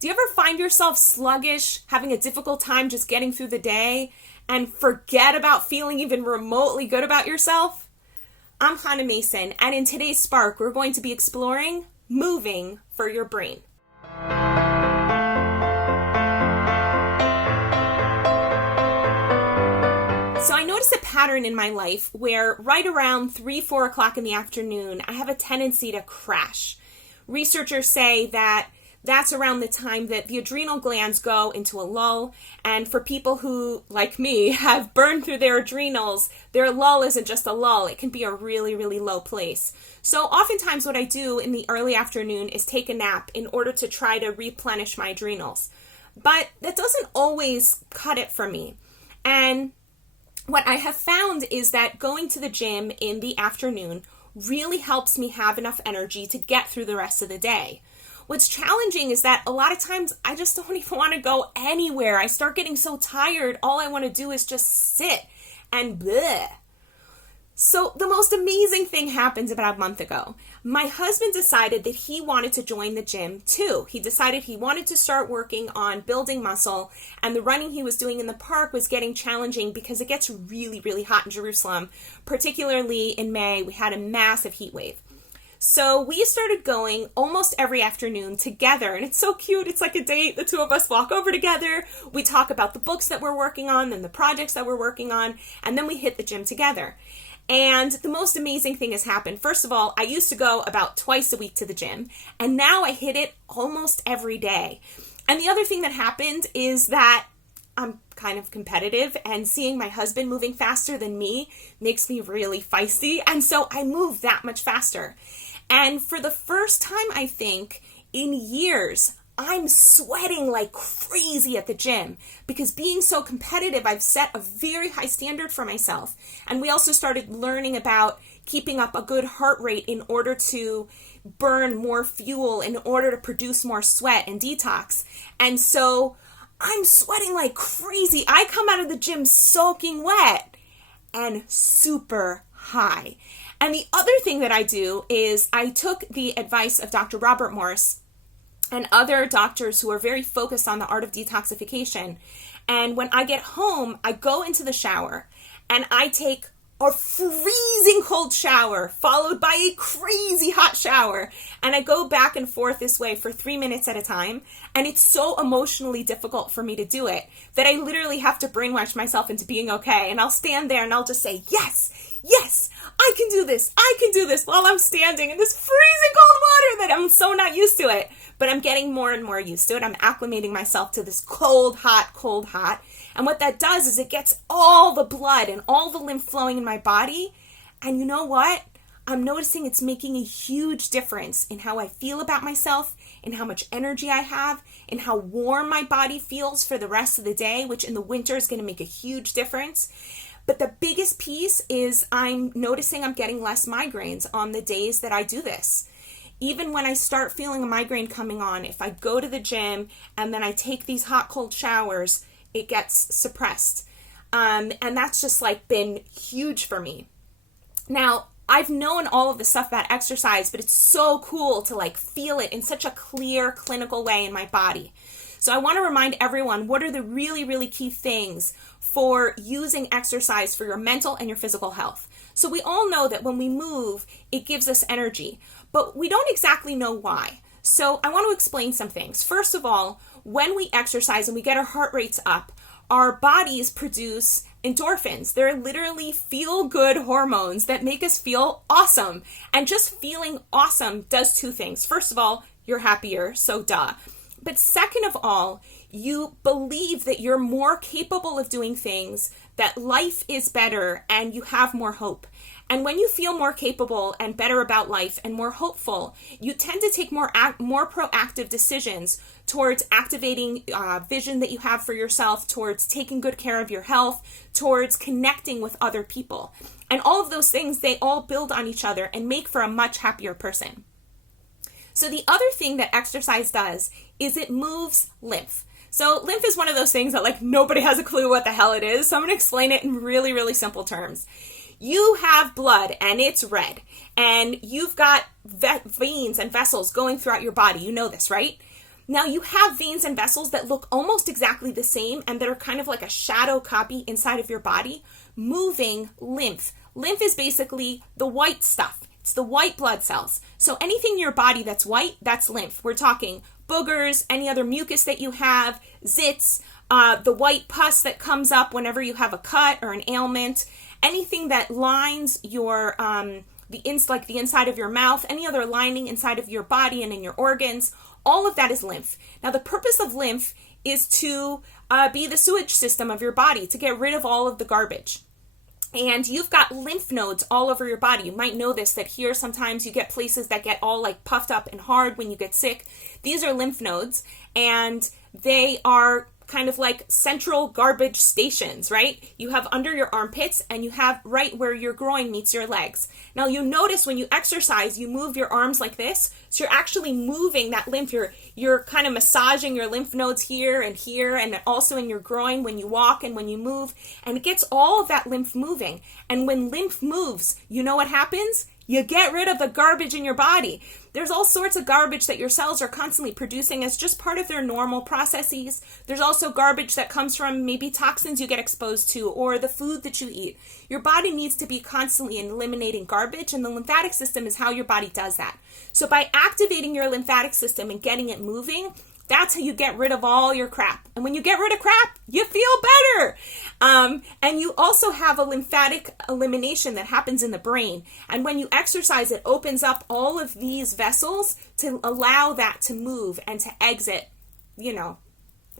Do you ever find yourself sluggish, having a difficult time just getting through the day, and forget about feeling even remotely good about yourself? I'm Hannah Mason, and in today's Spark, we're going to be exploring moving for your brain. So I notice a pattern in my life where right around 3-4 o'clock in the afternoon, I have a tendency to crash. Researchers say that that's around the time that the adrenal glands go into a lull. And for people who, like me, have burned through their adrenals, their lull isn't just a lull. It can be a really, really low place. So oftentimes what I do in the early afternoon is take a nap in order to try to replenish my adrenals. But that doesn't always cut it for me. And what I have found is that going to the gym in the afternoon really helps me have enough energy to get through the rest of the day. What's challenging is that a lot of times I just don't even want to go anywhere. I start getting so tired. All I want to do is just sit and bleh. So the most amazing thing happened about a month ago. My husband decided that he wanted to join the gym too. He decided he wanted to start working on building muscle, and the running he was doing in the park was getting challenging because it gets really, really hot in Jerusalem. Particularly in May, we had a massive heat wave. So we started going almost every afternoon together, and it's so cute. It's like a date. The two of us walk over together. We talk about the books that we're working on and the projects that we're working on, and then we hit the gym together. And the most amazing thing has happened. First of all, I used to go about twice a week to the gym, and now I hit it almost every day. And the other thing that happened is that I'm kind of competitive, and seeing my husband moving faster than me makes me really feisty, and so I move that much faster. And for the first time, I think, in years, I'm sweating like crazy at the gym because being so competitive, I've set a very high standard for myself. And we also started learning about keeping up a good heart rate in order to burn more fuel, in order to produce more sweat and detox. And so I'm sweating like crazy. I come out of the gym soaking wet and super high. And the other thing that I do is I took the advice of Dr. Robert Morse and other doctors who are very focused on the art of detoxification. And when I get home, I go into the shower and I take a freezing cold shower followed by a crazy hot shower. And I go back and forth this way for 3 minutes at a time. And it's so emotionally difficult for me to do it that I literally have to brainwash myself into being okay. And I'll stand there and I'll just say, yes, I can do this. I can do this while I'm standing in this freezing cold water that I'm so not used to it. But I'm getting more and more used to it. I'm acclimating myself to this cold, hot. And what that does is it gets all the blood and all the lymph flowing in my body. And you know what? I'm noticing it's making a huge difference in how I feel about myself, in how much energy I have, in how warm my body feels for the rest of the day, which in the winter is going to make a huge difference. But the biggest piece is I'm noticing I'm getting less migraines on the days that I do this. Even when I start feeling a migraine coming on, if I go to the gym and then I take these hot, cold showers, it gets suppressed. And that's just like been huge for me. Now, I've known all of this stuff about exercise, but it's so cool to like feel it in such a clear, clinical way in my body. So I want to remind everyone, what are the really, really key things for using exercise for your mental and your physical health? So we all know that when we move, it gives us energy, but we don't exactly know why. So I want to explain some things. First of all, when we exercise and we get our heart rates up, our bodies produce endorphins. They're literally feel-good hormones that make us feel awesome. And just feeling awesome does two things. First of all, you're happier, so duh. But second of all, you believe that you're more capable of doing things, that life is better, and you have more hope. And when you feel more capable and better about life and more hopeful, you tend to take more proactive decisions towards activating vision that you have for yourself, towards taking good care of your health, towards connecting with other people. And all of those things, they all build on each other and make for a much happier person. So the other thing that exercise does is it moves lymph. So lymph is one of those things that like nobody has a clue what the hell it is. So I'm going to explain it in really, really simple terms. You have blood and it's red, and you've got veins and vessels going throughout your body. You know this, right? Now you have veins and vessels that look almost exactly the same and that are kind of like a shadow copy inside of your body, moving lymph. Lymph is basically the white stuff. It's the white blood cells. So anything in your body that's white, that's lymph. We're talking boogers, any other mucus that you have, zits, the white pus that comes up whenever you have a cut or an ailment, anything that lines your the inside of your mouth, any other lining inside of your body and in your organs, all of that is lymph. Now, the purpose of lymph is to be the sewage system of your body, to get rid of all of the garbage. And you've got lymph nodes all over your body. You might know this, that here sometimes you get places that get all like puffed up and hard when you get sick. These are lymph nodes, and they are kind of like central garbage stations, right? You have under your armpits and you have right where your groin meets your legs. Now you notice when you exercise, you move your arms like this. So you're actually moving that lymph. You're kind of massaging your lymph nodes here and also in your groin when you walk and when you move. And it gets all of that lymph moving. And when lymph moves, you know what happens? You get rid of the garbage in your body. There's all sorts of garbage that your cells are constantly producing as just part of their normal processes. There's also garbage that comes from maybe toxins you get exposed to or the food that you eat. Your body needs to be constantly eliminating garbage, and the lymphatic system is how your body does that. So by activating your lymphatic system and getting it moving, that's how you get rid of all your crap. And when you get rid of crap, you feel better. And you also have a lymphatic elimination that happens in the brain. And when you exercise, it opens up all of these vessels to allow that to move and to exit,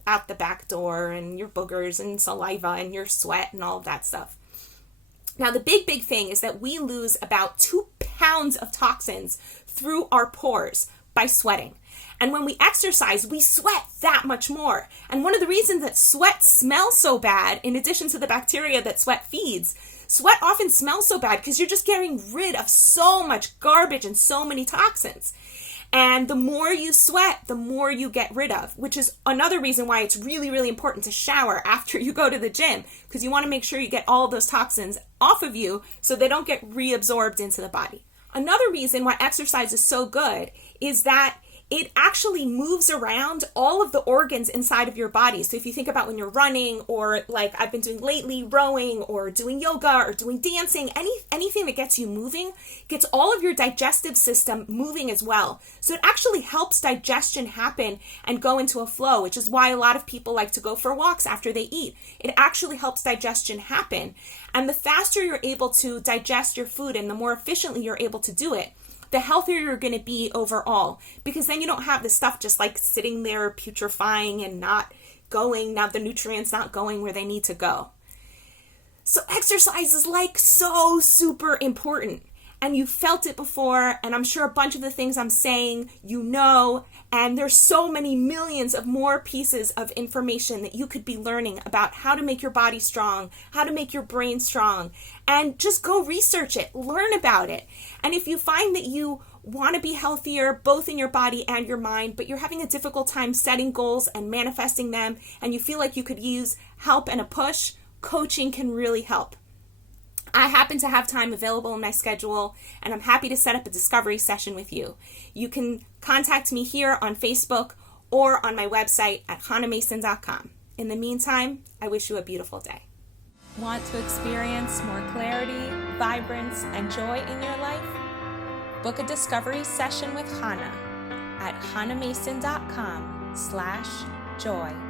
out the back door, and your boogers and saliva and your sweat and all of that stuff. Now, the big thing is that we lose about 2 pounds of toxins through our pores by sweating. And when we exercise, we sweat that much more. And one of the reasons that sweat smells so bad, in addition to the bacteria that sweat feeds, sweat often smells so bad because you're just getting rid of so much garbage and so many toxins. And the more you sweat, the more you get rid of, which is another reason why it's really, really important to shower after you go to the gym, because you want to make sure you get all of those toxins off of you so they don't get reabsorbed into the body. Another reason why exercise is so good is that it actually moves around all of the organs inside of your body. So if you think about when you're running, or like I've been doing lately, rowing or doing yoga or doing dancing, anything that gets you moving gets all of your digestive system moving as well. So it actually helps digestion happen and go into a flow, which is why a lot of people like to go for walks after they eat. It actually helps digestion happen. And the faster you're able to digest your food and the more efficiently you're able to do it, the healthier you're going to be overall, because then you don't have this stuff just like sitting there putrefying and not going, now the nutrients not going where they need to go. So exercise is like so super important, and you felt it before, and I'm sure a bunch of the things I'm saying, and there's so many millions of more pieces of information that you could be learning about how to make your body strong, how to make your brain strong, and just go research it, learn about it. And if you find that you want to be healthier, both in your body and your mind, but you're having a difficult time setting goals and manifesting them, and you feel like you could use help and a push, coaching can really help. I happen to have time available in my schedule, and I'm happy to set up a discovery session with you. You can contact me here on Facebook or on my website at hanamason.com. In the meantime, I wish you a beautiful day. Want to experience more clarity, vibrance, and joy in your life? Book a discovery session with Hana at hanamason.com/joy.